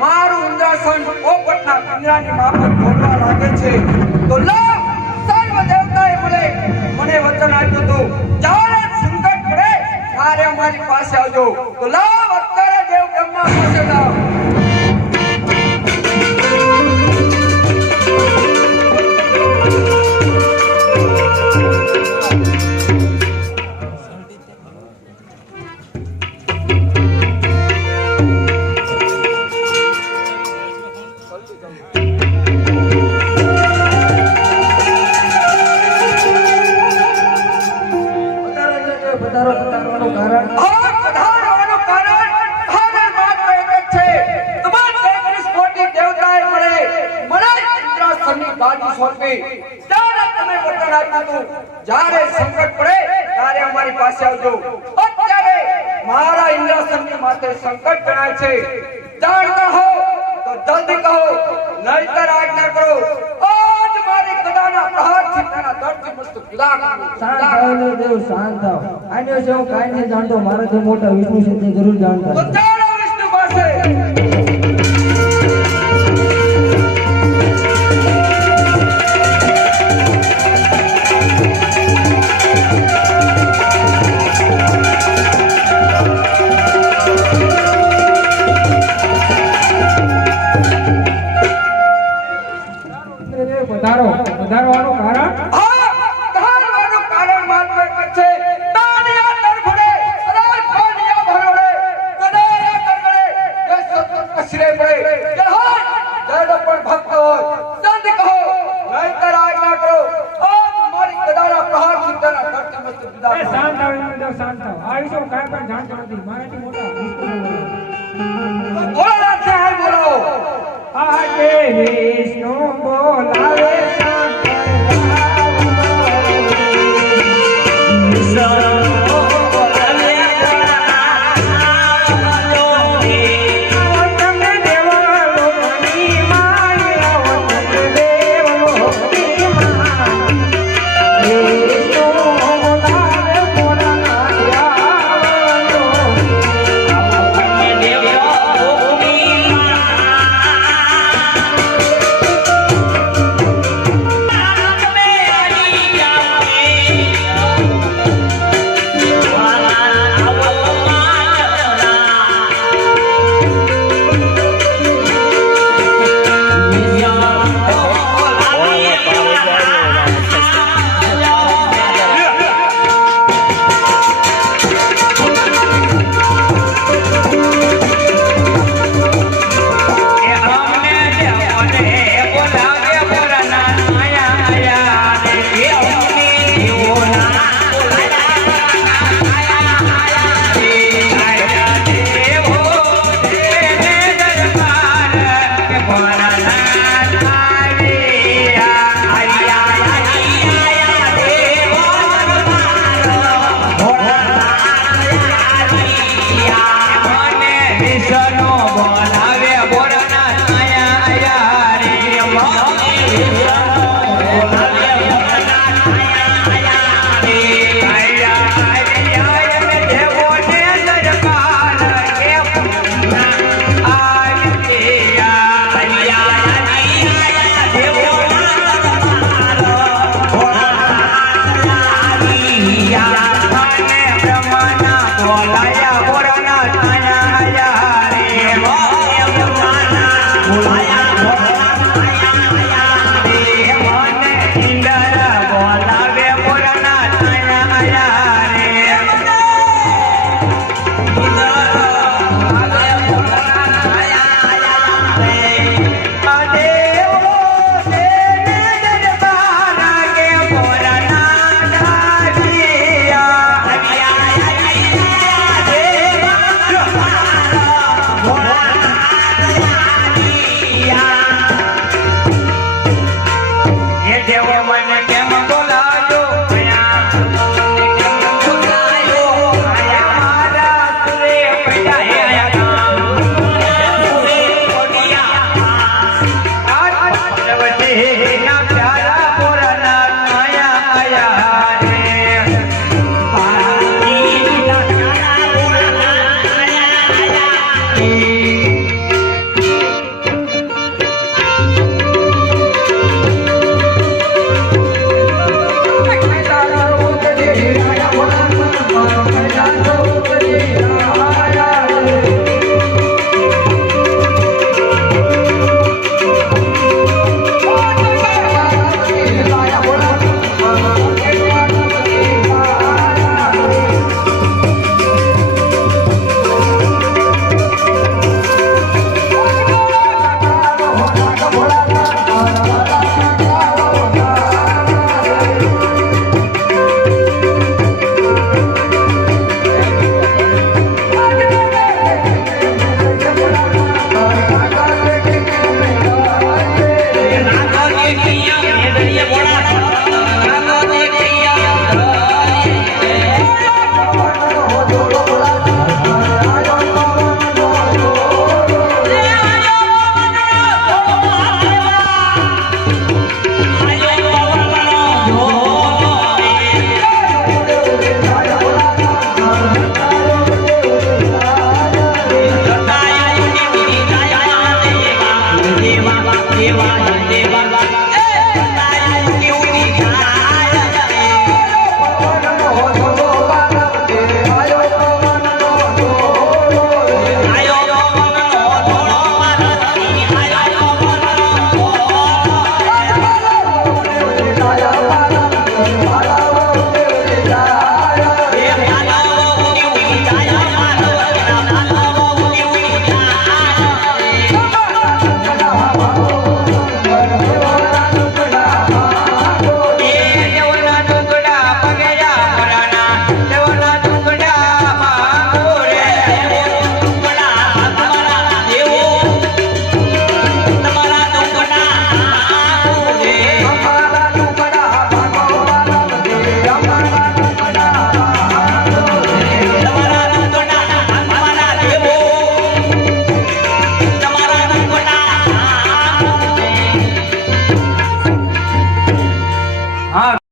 મારું ઇન્દ્રાસન પોપટના પિંજરાની માફક ભોગવા લાગે છે તો લો સર્વ દેવતાએ મને વચન આપ્યું હતું જ્યારે સંકટ પડે ત્યારે અમારી પાસે આવજો તો લો અત્યારે દેવ બ્રહ્મા પાસે જાઓ જ્યારે સંકટ પડે ત્યારે અમારી પાસે આવજો અત્યારે મારા ઇન્દ્રાસનની માથે સંકટ જણાય છે જાણતા હો તો જલ્દી કહો નહીતર આજ્ઞા કરો આજ મારી ગદાના પ્રહારથી તેના દર્દથી મસ્ત પીડા શાંત થાઓ દેવ શાંત થાઓ આન્યો છે હું કાઈ નહીં જાણતો મારાથી મોટા વિષ્ણુ છે તે જરૂર જાણતા તો ચાલો વિષ્ણુ પાસે વધારવાનું કારણ વધારવાનું કારણ માત્ર છે તાનિયા તરફડે રાજભાનિયા ભરોડે કદાયા કરગડે જે સત્ય કસરે પડે કે હોય જેનો પણ ભક્ત હોય જલ્દી કહો નહીતર આજ્ઞા કરો આજ મારી ગદાના પ્રહાર સિદ્ધના ધરતી મસ્ત વિદા એ શાંત થાઓ શાંત થાઓ આ વિશે હું કાંઈ પણ જાણતો નથી મારાથી મોટા વિષ્ણુ બોલો છે હાલ બોલો આકે વિષ્ણુ બોલાવે